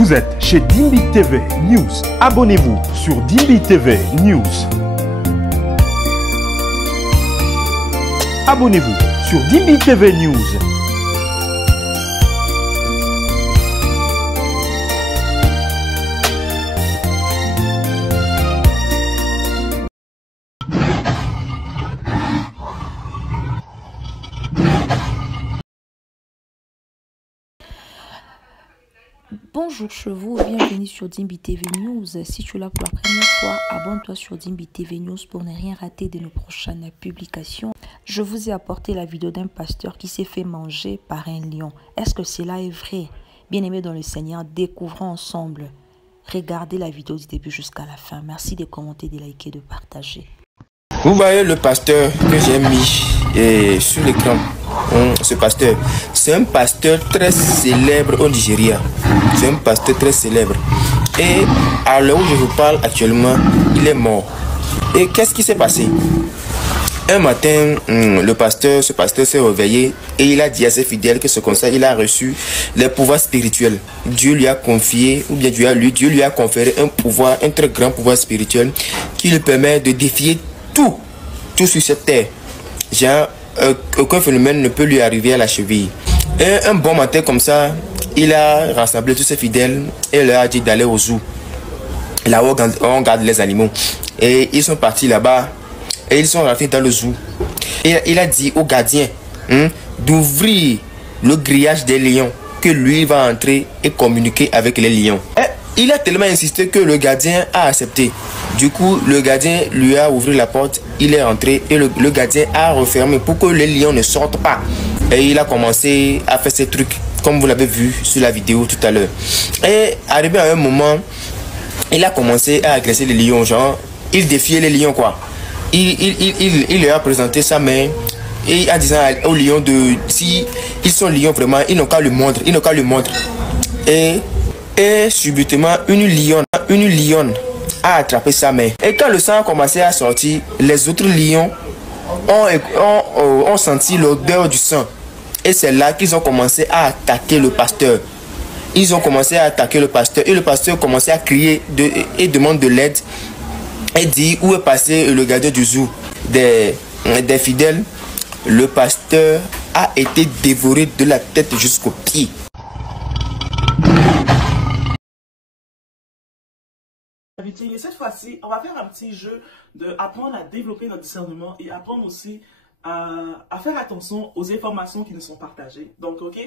Vous êtes chez Dimbi TV News. Abonnez-vous sur Dimbi TV News. Abonnez-vous sur Dimbi TV News. Bonjour chevaux, bienvenue sur Dimbi TV News. Si tu es là pour la première fois, abonne-toi sur Dimbi TV News pour ne rien rater de nos prochaines publications. Je vous ai apporté la vidéo d'un pasteur qui s'est fait manger par un lion. Est-ce que cela est vrai? Bien-aimés dans le Seigneur, découvrons ensemble. Regardez la vidéo du début jusqu'à la fin. Merci de commenter, de liker, de partager. Vous voyez le pasteur que j'ai mis sur l'écran. Ce pasteur, c'est un pasteur très célèbre au Nigeria. C'est un pasteur très célèbre. Et à l'heure où je vous parle actuellement, il est mort. Et qu'est-ce qui s'est passé? Un matin, ce pasteur s'est réveillé et il a dit à ses fidèles que ce conseil, il a reçu les pouvoirs spirituels. Dieu lui a confié, ou bien Dieu lui a conféré un pouvoir, un très grand pouvoir spirituel qui lui permet de défier tout sur cette terre. Genre, aucun phénomène ne peut lui arriver à la cheville. Et un bon matin comme ça, il a rassemblé tous ses fidèles et leur a dit d'aller au zoo. Là où on garde les animaux. Et ils sont partis là-bas et ils sont rentrés dans le zoo. Et il a dit au gardien d'ouvrir le grillage des lions, que lui va entrer et communiquer avec les lions. Et il a tellement insisté que le gardien a accepté. Du coup, le gardien lui a ouvert la porte, il est rentré et le gardien a refermé pour que les lions ne sortent pas. Et il a commencé à faire ces trucs, comme vous l'avez vu sur la vidéo tout à l'heure. Et arrivé à un moment, il a commencé à agresser les lions, genre, il défiait les lions, quoi. Il leur a présenté sa main et en disant aux lions de, si ils sont lions vraiment, ils n'ont qu'à le montrer, Et subitement, une lionne a attrapé sa main. Et quand le sang a commencé à sortir, les autres lions ont senti l'odeur du sang. Et c'est là qu'ils ont commencé à attaquer le pasteur. Ils ont commencé à attaquer le pasteur. Et le pasteur a commencé à crier et demande de l'aide. Et dit où est passé le gardien du zoo des fidèles. Le pasteur a été dévoré de la tête jusqu'aux pieds. Et cette fois-ci, on va faire un petit jeu de apprendre à développer notre discernement et apprendre aussi à faire attention aux informations qui nous sont partagées. Donc, ok,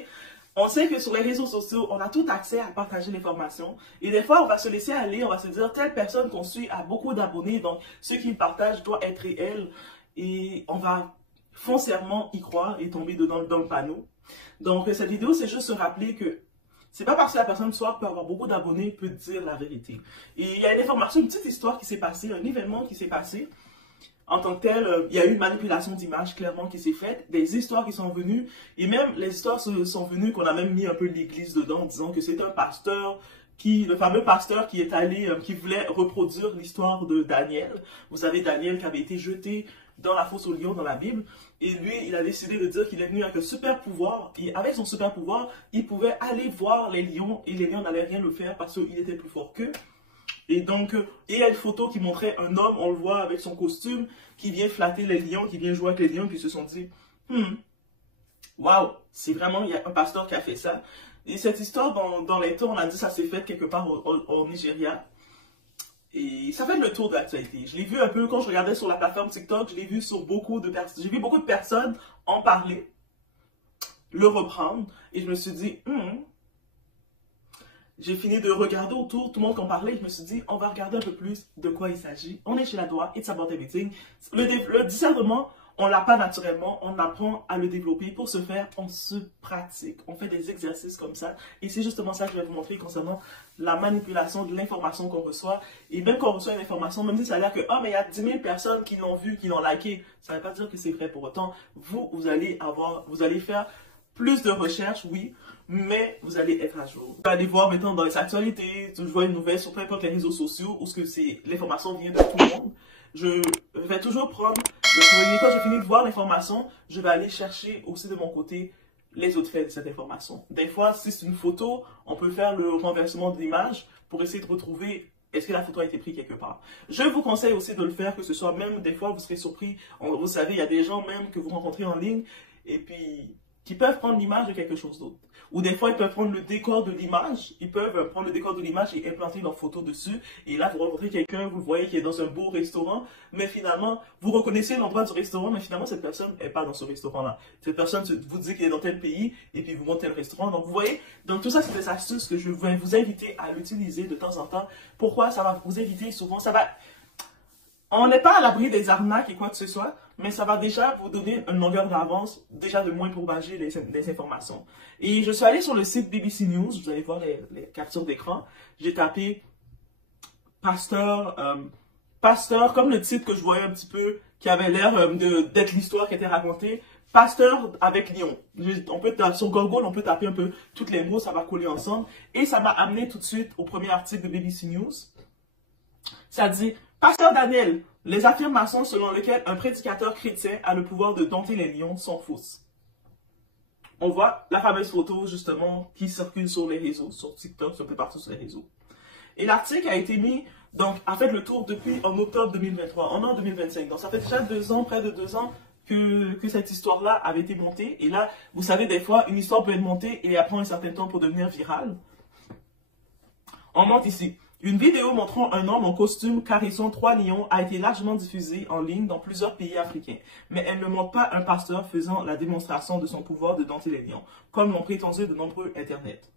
on sait que sur les réseaux sociaux, on a tout accès à partager l'information. Et des fois, on va se laisser aller, on va se dire, telle personne qu'on suit a beaucoup d'abonnés, donc ce qu'il partage doit être réel. Et on va foncièrement y croire et tomber dedans dans le panneau. Donc, cette vidéo, c'est juste se rappeler que c'est pas parce que la personne soit peut avoir beaucoup d'abonnés peut dire la vérité. Et il y a une information, une petite histoire qui s'est passée, un événement qui s'est passé. En tant que tel, il y a eu une manipulation d'images clairement qui s'est faite, des histoires qui sont venues, et même les histoires sont venues qu'on a même mis un peu l'église dedans en disant que c'est un pasteur le fameux pasteur qui est allé, qui voulait reproduire l'histoire de Daniel. Vous savez, Daniel qui avait été jeté dans la fosse aux lions dans la Bible. Et lui, il a décidé de dire qu'il est venu avec un super pouvoir. Et avec son super pouvoir, il pouvait aller voir les lions et les lions n'allaient rien le faire parce qu'il était plus fort qu'eux. Et donc, il y a une photo qui montrait un homme, on le voit avec son costume, qui vient flatter les lions, qui vient jouer avec les lions, puis ils se sont dit, waouh, c'est vraiment, il y a un pasteur qui a fait ça. Et cette histoire, dans les temps, on a dit ça s'est fait quelque part au Nigeria. Et ça fait le tour de l'actualité. Je l'ai vu un peu quand je regardais sur la plateforme TikTok, je l'ai vu sur j'ai vu beaucoup de personnes en parler, le reprendre, et je me suis dit, j'ai fini de regarder autour, tout le monde en parlait, je me suis dit, on va regarder un peu plus de quoi il s'agit. On est chez la Doua, it's about everything. Le discernement, on l'a pas naturellement, on apprend à le développer. Pour ce faire, on se pratique, on fait des exercices comme ça. Et c'est justement ça que je vais vous montrer concernant la manipulation de l'information qu'on reçoit. Et même quand on reçoit une information, même si ça a l'air que, mais il y a 10 000 personnes qui l'ont vu, qui l'ont liké, ça ne veut pas dire que c'est vrai pour autant. Vous allez faire plus de recherches, oui, mais vous allez être à jour. Vous allez voir maintenant dans les actualités, je vois une nouvelle sur peu importe les réseaux sociaux où l'information vient de tout le monde. Je vais toujours prendre le premier, quand j'ai fini de voir l'information, je vais aller chercher aussi de mon côté les autres faits de cette information. Des fois, si c'est une photo, on peut faire le renversement de l'image pour essayer de retrouver est-ce que la photo a été prise quelque part. Je vous conseille aussi de le faire, que ce soit même, des fois, vous serez surpris. Vous savez, il y a des gens même que vous rencontrez en ligne et puis qui peuvent prendre l'image de quelque chose d'autre. Ou des fois, ils peuvent prendre le décor de l'image. Ils peuvent prendre le décor de l'image et implanter leur photo dessus. Et là, vous rencontrez quelqu'un, vous le voyez qui est dans un beau restaurant, mais finalement, vous reconnaissez l'endroit du restaurant, mais finalement, cette personne n'est pas dans ce restaurant-là. Cette personne vous dit qu'elle est dans tel pays et puis vous montre tel restaurant. Donc, vous voyez, donc tout ça, c'est des astuces que je vais vous inviter à l'utiliser de temps en temps. Pourquoi? Ça va vous éviter souvent, on n'est pas à l'abri des arnaques et quoi que ce soit, mais ça va déjà vous donner une longueur d'avance, déjà de moins propager les informations. Et je suis allé sur le site BBC News, vous allez voir les captures d'écran. J'ai tapé pasteur, comme le titre que je voyais un petit peu, qui avait l'air d'être l'histoire qui était racontée. Pasteur avec lion. On peut sur Google, on peut taper un peu toutes les mots, ça va coller ensemble. Et ça m'a amené tout de suite au premier article de BBC News. Ça dit, Pasteur Daniel, les affirmations selon lesquelles un prédicateur chrétien a le pouvoir de dompter les lions sont fausses. On voit la fameuse photo, justement, qui circule sur les réseaux, sur TikTok, un peu partout sur les réseaux. Et l'article a été mis, donc, a fait le tour depuis en octobre 2023, en 2025. Donc, ça fait déjà 2 ans, près de 2 ans, que cette histoire-là avait été montée. Et là, vous savez, des fois, une histoire peut être montée et elle prend un certain temps pour devenir virale. On monte ici. Une vidéo montrant un homme en costume caressant 3 lions a été largement diffusée en ligne dans plusieurs pays africains. Mais elle ne montre pas un pasteur faisant la démonstration de son pouvoir de dompter les lions, comme l'ont prétendu de nombreux Internet.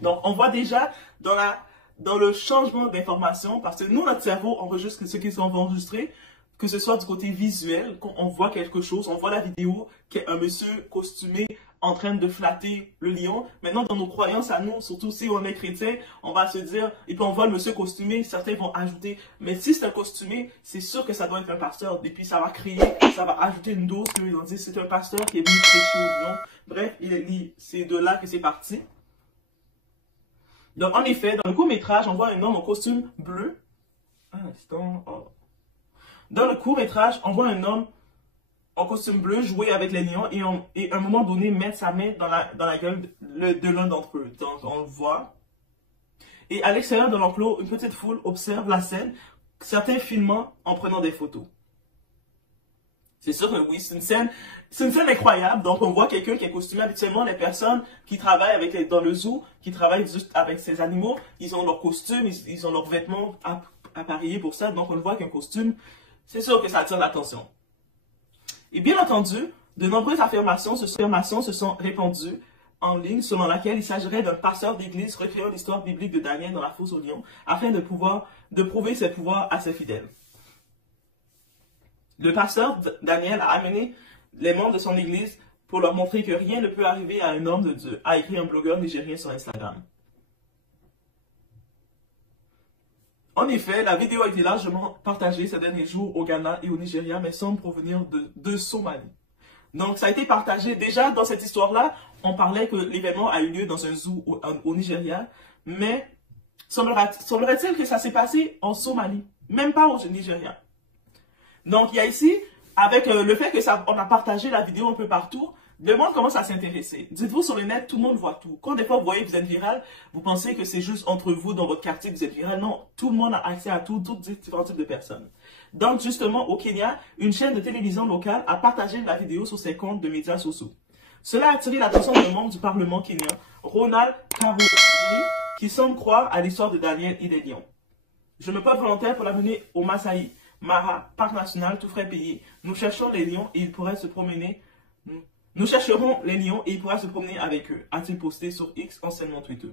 Donc, on voit déjà dans le changement d'information, parce que nous, notre cerveau enregistre ce qui sont enregistrés, que ce soit du côté visuel, quand on voit quelque chose, on voit la vidéo, qu'un monsieur costumé en train de flatter le lion. Maintenant, dans nos croyances à nous, surtout si on est chrétien, on va se dire, et puis on voit le monsieur costumé, certains vont ajouter, mais si c'est un costumé, c'est sûr que ça doit être un pasteur. Et puis ça va créer, ça va ajouter une dose, que ils vont dire, c'est un pasteur qui est venu prêcher au lion. Bref, c'est de là que c'est parti. Donc, en effet, dans le court-métrage, on voit un homme en costume bleu. Un instant, oh. Dans le court-métrage, on voit un homme en costume bleu jouer avec les lions et à un moment donné mettre sa main dans la gueule de l'un d'entre eux. Donc, on le voit. Et à l'extérieur de l'enclos, une petite foule observe la scène, certains filmant en prenant des photos. C'est sûr que oui, c'est une scène incroyable. Donc, on voit quelqu'un qui est costumé. Habituellement, les personnes qui travaillent dans le zoo, qui travaillent juste avec ces animaux, ils ont leur costume, ils ont leurs vêtements appareillés pour ça. Donc, on le voit qu'un costume, c'est sûr que ça attire l'attention. Et bien entendu, de nombreuses affirmations se sont répandues en ligne selon laquelle il s'agirait d'un pasteur d'église recréant l'histoire biblique de Daniel dans la fosse aux lions afin de prouver ses pouvoirs à ses fidèles. Le pasteur Daniel a amené les membres de son église pour leur montrer que rien ne peut arriver à un homme de Dieu, a écrit un blogueur nigérien sur Instagram. En effet, la vidéo a été largement partagée ces derniers jours au Ghana et au Nigeria, mais semble provenir de Somalie. Donc, ça a été partagé. Déjà, dans cette histoire-là, on parlait que l'événement a eu lieu dans un zoo au Nigeria, mais semblerait-il que ça s'est passé en Somalie, même pas au Nigeria. Donc, il y a ici, avec le fait qu'on a partagé la vidéo un peu partout, le monde commence à s'intéresser. Dites-vous, sur le net, tout le monde voit tout. Quand des fois vous voyez que vous êtes viral, vous pensez que c'est juste entre vous, dans votre quartier, que vous êtes viral. Non, tout le monde a accès à tout, tous différents types de personnes. Donc, justement, au Kenya, une chaîne de télévision locale a partagé la vidéo sur ses comptes de médias sociaux. Cela a attiré l'attention d'un membre du Parlement kenyan, Ronald Karuri, qui semble croire à l'histoire de Daniel et des lions. Je me porte volontaire pour l'amener au Masai Mara, parc national, tout frais payé. Nous cherchons les lions et ils pourraient se promener. Nous chercherons les lions et il pourra se promener avec eux, a-t-il posté sur X, anciennement Twitter.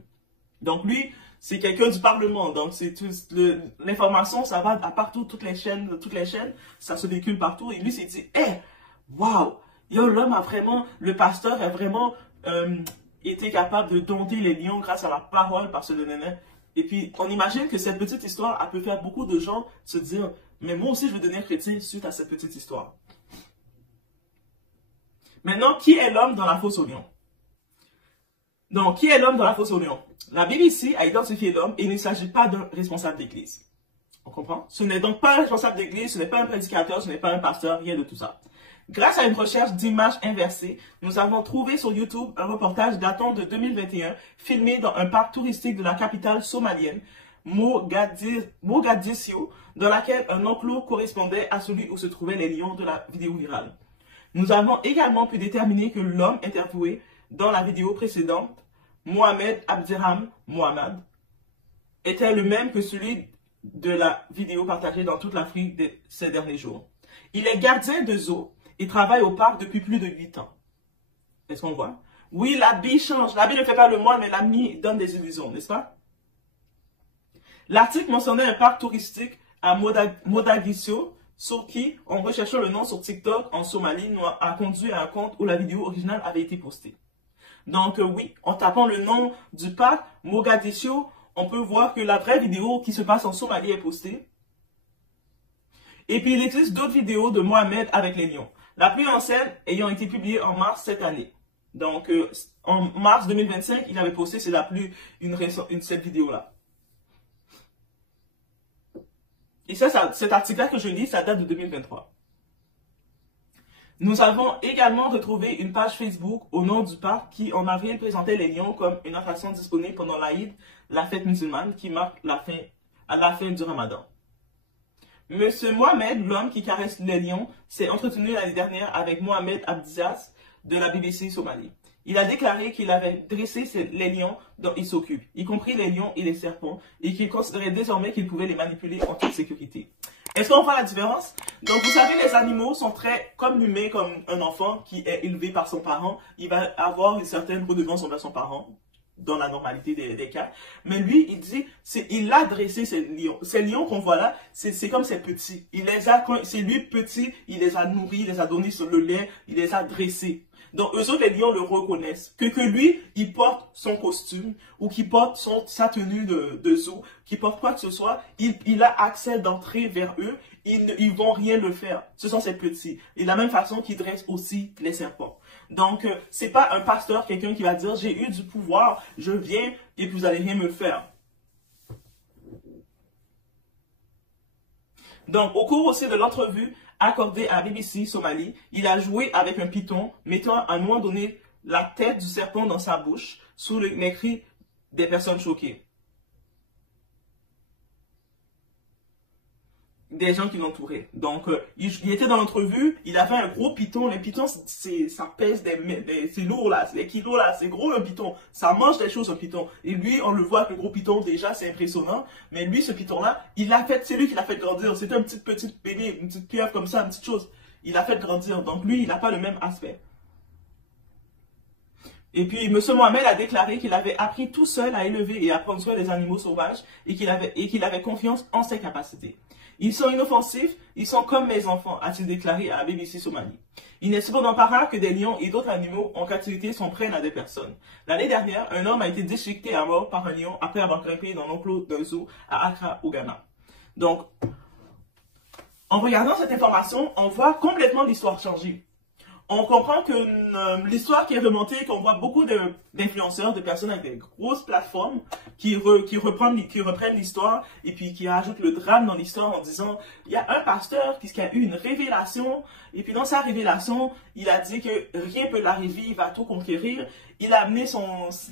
Donc lui, c'est quelqu'un du Parlement, donc c'est l'information, ça va à partout, toutes les chaînes, ça se véhicule partout, et lui s'est dit, waouh, l'homme a vraiment, le pasteur a vraiment été capable de dompter les lions grâce à la parole, parce que et puis on imagine que cette petite histoire a pu faire beaucoup de gens se dire, mais moi aussi je veux devenir chrétien suite à cette petite histoire. Maintenant, qui est l'homme dans la fosse aux lions? Donc, qui est l'homme dans la fosse aux lions? La BBC a identifié l'homme et il ne s'agit pas d'un responsable d'église. On comprend? Ce n'est donc pas un responsable d'église, ce n'est pas un prédicateur, ce n'est pas un pasteur, rien de tout ça. Grâce à une recherche d'images inversées, nous avons trouvé sur YouTube un reportage datant de 2021, filmé dans un parc touristique de la capitale somalienne, Mogadiscio, dans laquelle un enclos correspondait à celui où se trouvaient les lions de la vidéo virale. Nous avons également pu déterminer que l'homme interviewé dans la vidéo précédente, Mohamed Abdirham Mohamed, était le même que celui de la vidéo partagée dans toute l'Afrique ces derniers jours. Il est gardien de zoo et travaille au parc depuis plus de 8 ans. Est-ce qu'on voit? Oui, l'habit change. L'habit ne fait pas le moine, mais l'habit donne des illusions, n'est-ce pas? L'article mentionnait un parc touristique à Mogadiscio, sur qui, en recherchant le nom sur TikTok en Somalie, nous a conduit à un compte où la vidéo originale avait été postée. Donc oui, en tapant le nom du parc Mogadiscio, on peut voir que la vraie vidéo qui se passe en Somalie est postée. Et puis il existe d'autres vidéos de Mohamed avec les lions. La plus ancienne ayant été publiée en mars cette année. Donc en mars 2025, il avait posté, c'est la plus cette vidéo-là. Et ça, cet article-là que je lis, ça date de 2023. Nous avons également retrouvé une page Facebook au nom du parc qui, en avril, présentait les lions comme une attraction disponible pendant l'Aïd, la fête musulmane, qui marque la fin du Ramadan. Monsieur Mohamed, l'homme qui caresse les lions, s'est entretenu l'année dernière avec Mohamed Abdias de la BBC Somalie. Il a déclaré qu'il avait dressé les lions dont il s'occupe, y compris les lions et les serpents, et qu'il considérait désormais qu'il pouvait les manipuler en toute sécurité. Est-ce qu'on voit la différence? Donc, vous savez, les animaux sont très comme l'humain, comme un enfant qui est élevé par son parent. Il va avoir une certaine redevance envers son parent, dans la normalité des cas. Mais lui, il dit, il a dressé ces lions. Ces lions qu'on voit là, c'est comme ses petits. C'est lui petit, il les a nourris, il les a donné sur le lait, il les a dressés. Donc, eux autres, les lions le reconnaissent. Que lui, il porte son costume ou qu'il porte sa tenue de zoo, qu'il porte quoi que ce soit, il a accès d'entrer vers eux. Ils vont rien le faire. Ce sont ces petits. Et de la même façon qu'ils dressent aussi les serpents. Donc, c'est pas un pasteur, quelqu'un qui va dire, j'ai eu du pouvoir, je viens et puis vous allez rien me faire. Donc, au cours aussi de l'entrevue accordée à BBC Somalie, il a joué avec un python, mettant à un moment donné la tête du serpent dans sa bouche, sous les cris des personnes choquées. Des gens qui l'entouraient. Donc, il était dans l'entrevue, il avait un gros python. Les pythons, ça pèse c'est lourd là, c'est des kilos là, c'est gros un python. Ça mange des choses un python. Et lui, on le voit que le gros python, déjà, c'est impressionnant. Mais lui, ce python-là, c'est lui qui l'a fait grandir. C'était un petit bébé, une petite pieuvre comme ça, une petite chose. Il l'a fait grandir. Donc lui, il n'a pas le même aspect. Et puis, M. Mohamed a déclaré qu'il avait appris tout seul à élever et à prendre soin des animaux sauvages et qu'il avait confiance en ses capacités. Ils sont inoffensifs, ils sont comme mes enfants, a-t-il déclaré à BBC Somalie. Il n'est cependant pas rare que des lions et d'autres animaux en captivité s'en prennent à des personnes. L'année dernière, un homme a été déchiqueté à mort par un lion après avoir grimpé dans l'enclos d'un zoo à Accra, au Ghana. Donc, en regardant cette information, on voit complètement l'histoire changer. On comprend que l'histoire qui est remontée, qu'on voit beaucoup d'influenceurs, de personnes avec des grosses plateformes qui reprennent l'histoire et puis qui rajoutent le drame dans l'histoire en disant il y a un pasteur qui a eu une révélation et puis dans sa révélation, il a dit que rien peut l'arriver, il va tout conquérir. Il a amené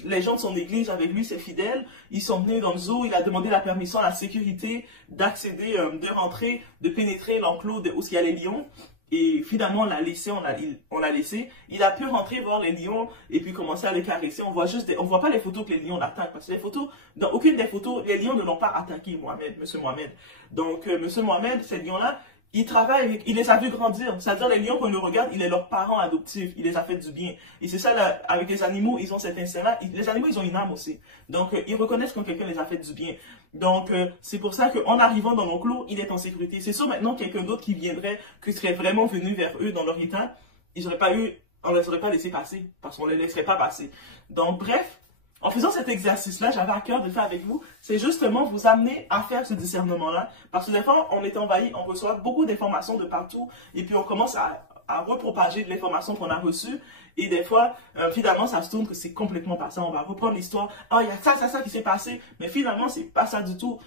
les gens de son église avec lui, ses fidèles. Ils sont venus dans le zoo, il a demandé la permission à la sécurité d'accéder, de rentrer, de pénétrer l'enclos où il y a les lions. Et finalement, on l'a laissé. Il a pu rentrer voir les lions et puis commencer à les caresser. On voit pas les photos que les lions l'attaquent. Parce que les photos, dans aucune des photos, les lions ne l'ont pas attaqué, Monsieur Mohamed. Donc, Monsieur Mohamed, ces lions-là, il travaille, il les a vus grandir. C'est-à-dire, les lions, quand on le regarde, il est leurs parents adoptifs. Il les a fait du bien. Et c'est ça, là, avec les animaux, ils ont cet instinct-là. Les animaux, ils ont une âme aussi. Donc, ils reconnaissent quand quelqu'un les a fait du bien. Donc, c'est pour ça qu'en arrivant dans l'enclos, il est en sécurité. C'est sûr, maintenant, quelqu'un d'autre qui viendrait, qui serait vraiment venu vers eux dans leur état, on ne les aurait pas laissé passer. Parce qu'on ne les laisserait pas passer. Donc, bref, en faisant cet exercice-là, j'avais à cœur de le faire avec vous, c'est justement vous amener à faire ce discernement-là. Parce que des fois, on est envahi, on reçoit beaucoup d'informations de partout, et puis on commence à repropager de l'information qu'on a reçue, et des fois, finalement, ça se tourne que c'est complètement pas ça. On va reprendre l'histoire, il y a ça qui s'est passé, mais finalement, c'est pas ça du tout.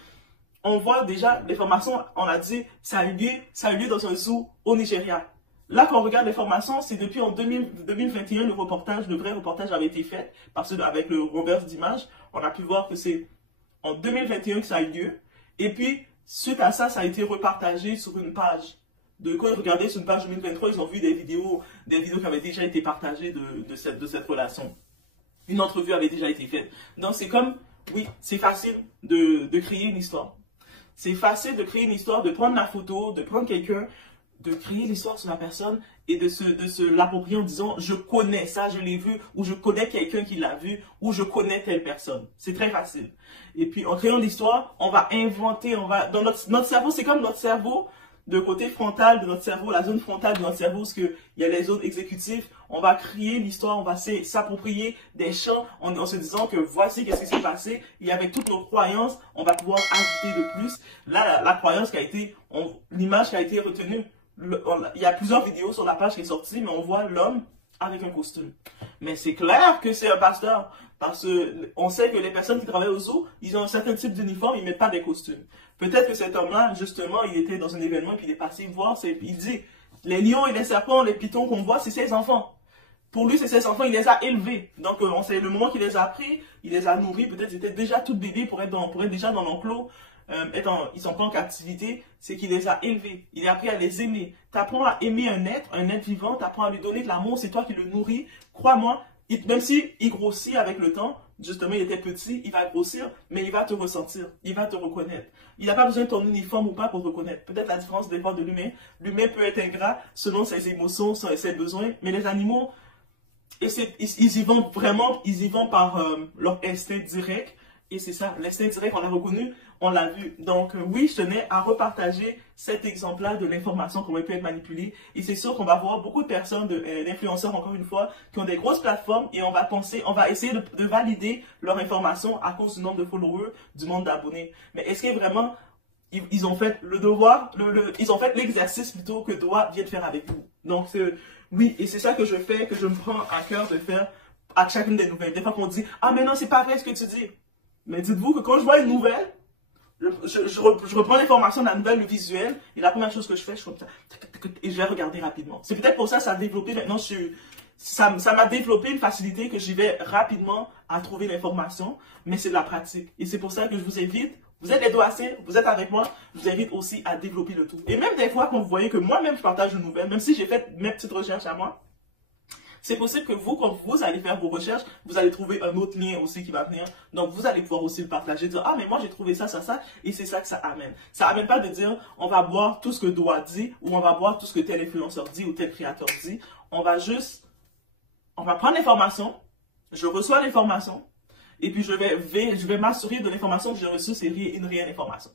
On voit déjà l'information, on a dit, ça a eu lieu dans un zoo au Nigeria. là, quand on regarde l'information, c'est depuis en 2021, le vrai reportage avait été fait, parce que avec le reverse d'image, on a pu voir que c'est en 2021 que ça a eu lieu. Et puis, suite à ça, ça a été repartagé sur une page. Quand ils regardaient sur une page 2023, ils ont vu des vidéos qui avaient déjà été partagées de cette relation. Une entrevue avait déjà été faite. Donc, c'est comme, oui, c'est facile de créer une histoire. C'est facile de créer une histoire, de prendre la photo, de prendre quelqu'un, de créer l'histoire sur la personne et de se l'approprier en disant je connais ça, je l'ai vu, ou je connais quelqu'un qui l'a vu, ou je connais telle personne. C'est très facile. Et puis en créant l'histoire, on va inventer, dans notre cerveau, c'est comme notre cerveau, de côté frontal de notre cerveau, la zone frontale de notre cerveau, parce qu'il y a les zones exécutives, on va créer l'histoire, on va s'approprier des champs en se disant que voici qu'est-ce qui s'est passé, et avec toutes nos croyances, on va pouvoir ajouter de plus. Là, la croyance qui a été, l'image qui a été retenue, il y a plusieurs vidéos sur la page qui est sortie, mais on voit l'homme avec un costume. Mais c'est clair que c'est un pasteur, parce qu'on sait que les personnes qui travaillent au zoo, ils ont un certain type d'uniforme, ils ne mettent pas des costumes. Peut-être que cet homme-là, justement, il était dans un événement, puis il est passé voir, il dit, les lions et les serpents, les pitons qu'on voit, c'est ses enfants. Pour lui, c'est ses enfants, il les a élevés. Donc, on sait le moment qu'il les a pris, il les a nourris, peut-être ils étaient déjà tout bébés pour être déjà dans l'enclos. Ils sont pas en captivité, c'est qu'il les a élevés. Il a appris à les aimer. Tu apprends à aimer un être vivant, tu apprends à lui donner de l'amour, c'est toi qui le nourris. Crois-moi, même si il grossit avec le temps, justement il était petit, il va grossir, mais il va te ressentir, il va te reconnaître. Il n'a pas besoin de ton uniforme ou pas pour te reconnaître. Peut-être la différence dépend de l'humain. L'humain peut être ingrat selon ses émotions, ses besoins, mais les animaux, ils y vont vraiment, ils y vont par leur instinct direct. Et c'est ça, l'instinct direct, on l'a reconnu, on l'a vu. Donc oui, je tenais à repartager cet exemple-là de l'information qui aurait pu être manipulée. Et c'est sûr qu'on va voir beaucoup de personnes, d'influenceurs encore une fois, qui ont des grosses plateformes et on va essayer de valider leur information à cause du nombre de followers, du nombre d'abonnés. Mais est-ce que vraiment, ils ont fait le devoir, ils ont fait l'exercice plutôt que doigt vient de faire avec vous. Donc oui, et c'est ça que je fais, que je me prends à cœur de faire à chacune des nouvelles. Des fois qu'on dit, ah mais non, c'est pas vrai ce que tu dis. Mais dites-vous que quand je vois une nouvelle, je reprends l'information de la nouvelle, le visuel, et la première chose que je fais, je fais comme ça, et je vais regarder rapidement. C'est peut-être pour ça que ça a développé, maintenant, ça m'a développé une facilité que j'y vais rapidement à trouver l'information, mais c'est de la pratique. Et c'est pour ça que je vous invite, vous êtes les deux assez, vous êtes avec moi, je vous invite aussi à développer le tout. Et même des fois, quand vous voyez que moi-même, je partage une nouvelle, même si j'ai fait mes petites recherches à moi, c'est possible que vous, quand vous allez faire vos recherches, vous allez trouver un autre lien aussi qui va venir. Donc, vous allez pouvoir aussi le partager, dire, ah, mais moi, j'ai trouvé ça, et c'est ça que ça amène. Ça amène pas de dire, on va boire tout ce que Doa dit, ou on va boire tout ce que tel influenceur dit, ou tel créateur dit. On va prendre l'information, je reçois l'information, et puis je vais m'assurer de l'information que j'ai reçue, c'est une réelle information.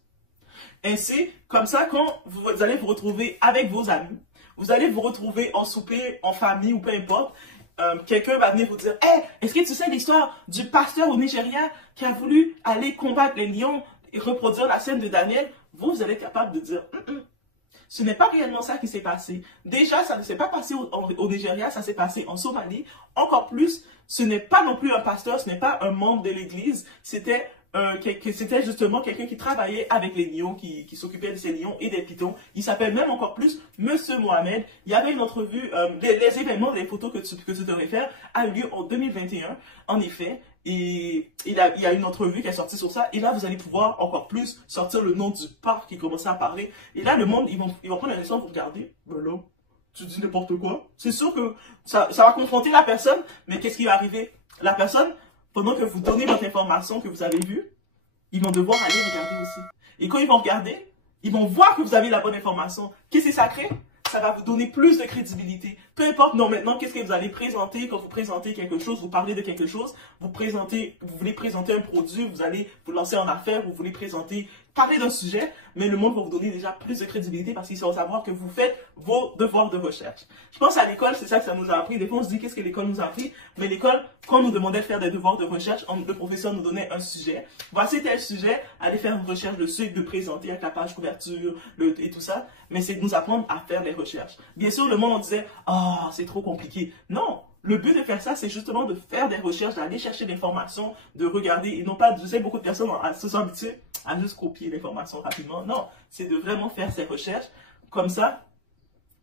Ainsi, comme ça, quand vous allez vous retrouver avec vos amis, vous allez vous retrouver en souper, en famille ou peu importe, quelqu'un va venir vous dire « Hey, est-ce que tu sais l'histoire du pasteur au Nigeria qui a voulu aller combattre les lions et reproduire la scène de Daniel? » Vous allez être capable de dire « Ce n'est pas réellement ça qui s'est passé. Déjà, ça ne s'est pas passé au Nigeria, ça s'est passé en Somalie. Encore plus, ce n'est pas non plus un pasteur, ce n'est pas un membre de l'église, c'était justement quelqu'un qui travaillait avec les lions, qui s'occupait de ces lions et des pitons. Il s'appelle même encore plus Monsieur Mohamed. Il y avait une entrevue, les événements, les photos que tu te réfères, a eu lieu en 2021, en effet. Et il y a une entrevue qui est sortie sur ça. Et là, vous allez pouvoir encore plus sortir le nom du parc qui commençait à parler. Et là, le monde, ils vont prendre un instant pour regarder. Ben là, tu dis n'importe quoi. C'est sûr que ça va confronter la personne, mais qu'est-ce qui va arriver? La personne, pendant que vous donnez votre information que vous avez vue, ils vont devoir aller regarder aussi. Et quand ils vont regarder, ils vont voir que vous avez la bonne information. Qu'est-ce que ça crée? Ça va vous donner plus de crédibilité. Peu importe, non, maintenant, qu'est-ce que vous allez présenter quand vous présentez quelque chose, vous parlez de quelque chose, vous voulez présenter un produit, vous allez vous lancer en affaires, vous voulez parler d'un sujet, mais le monde va vous donner déjà plus de crédibilité parce qu'ils vont savoir que vous faites vos devoirs de recherche. Je pense à l'école, c'est ça que ça nous a appris. Des fois, on se dit, qu'est-ce que l'école nous a appris? Mais l'école, quand on nous demandait de faire des devoirs de recherche, le professeur nous donnait un sujet. Voici tel sujet, allez faire une recherche dessus, de présenter avec la page couverture, et tout ça. Mais c'est de nous apprendre à faire des recherches. Bien sûr, le monde, on disait, ah, c'est trop compliqué. Non! Le but de faire ça, c'est justement de faire des recherches, d'aller chercher des informations, de regarder, et non pas, je sais, beaucoup de personnes se sont habituées à juste copier l'information rapidement. Non, c'est de vraiment faire ces recherches. Comme ça,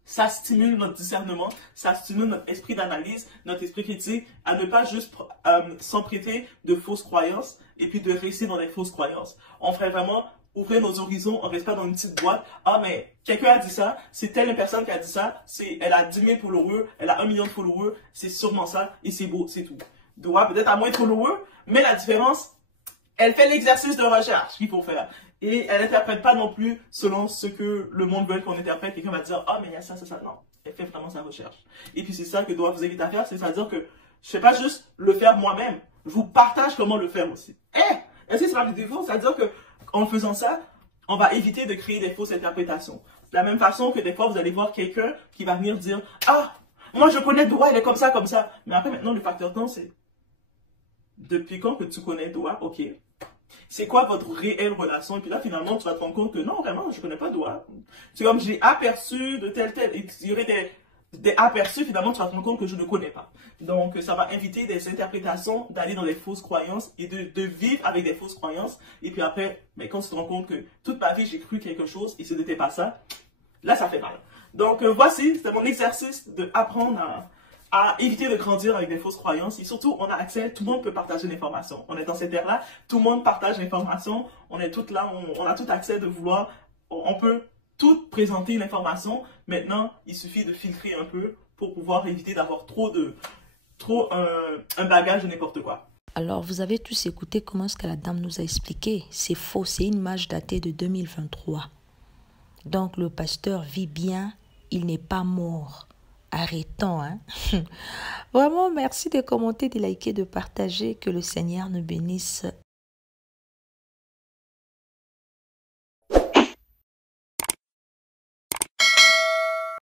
ça stimule notre discernement, ça stimule notre esprit d'analyse, notre esprit critique, à ne pas juste s'emprêter de fausses croyances et puis de rester dans les fausses croyances. On ferait vraiment ouvrir nos horizons, on reste pas dans une petite boîte. Ah, mais quelqu'un a dit ça, c'est telle personne qui a dit ça, elle a 10 000 followers, elle a 1 million de followers, c'est sûrement ça, et c'est beau, c'est tout. Doit peut-être à moins de followers, mais la différence, elle fait l'exercice de recherche qu'il faut faire. Et elle n'interprète pas non plus selon ce que le monde veut qu'on interprète. Quelqu'un va dire, ah, mais il y a ça, ça, ça. Non, elle fait vraiment sa recherche. Et puis c'est ça que doit vous inviter à faire, c'est-à-dire que je ne fais pas juste le faire moi-même, je vous partage comment le faire aussi. Est-ce que c'est pas beautiful? C'est-à-dire que en faisant ça, on va éviter de créer des fausses interprétations. De la même façon que des fois, vous allez voir quelqu'un qui va venir dire, ah, moi je connais Doua, elle est comme ça, comme ça. Mais après, maintenant, le facteur temps, c'est depuis quand que tu connais Doua, ok. C'est quoi votre réelle relation? Et puis là, finalement, tu vas te rendre compte que non, vraiment, je connais pas Doua. C'est comme j'ai aperçu de tel. Et il y aurait des aperçus, finalement, tu vas te rendre compte que je ne connais pas. Donc, ça va inviter des interprétations, d'aller dans des fausses croyances et de vivre avec des fausses croyances. Et puis après, mais quand tu te rends compte que toute ma vie, j'ai cru quelque chose et ce n'était pas ça, là, ça fait mal. Donc, voici, c'était mon exercice d'apprendre à éviter de grandir avec des fausses croyances. Et surtout, on a accès, tout le monde peut partager l'information. On est dans cette ère-là, tout le monde partage l'information. On est toutes là, on a tout accès de vouloir, on peut tout présenter l'information. Maintenant, il suffit de filtrer un peu pour pouvoir éviter d'avoir un bagage de n'importe quoi. Alors, vous avez tous écouté comment ce que la dame nous a expliqué. C'est faux, c'est une image datée de 2023. Donc, le pasteur vit bien, il n'est pas mort. Arrêtons, hein. Vraiment, merci de commenter, de liker, de partager. Que le Seigneur nous bénisse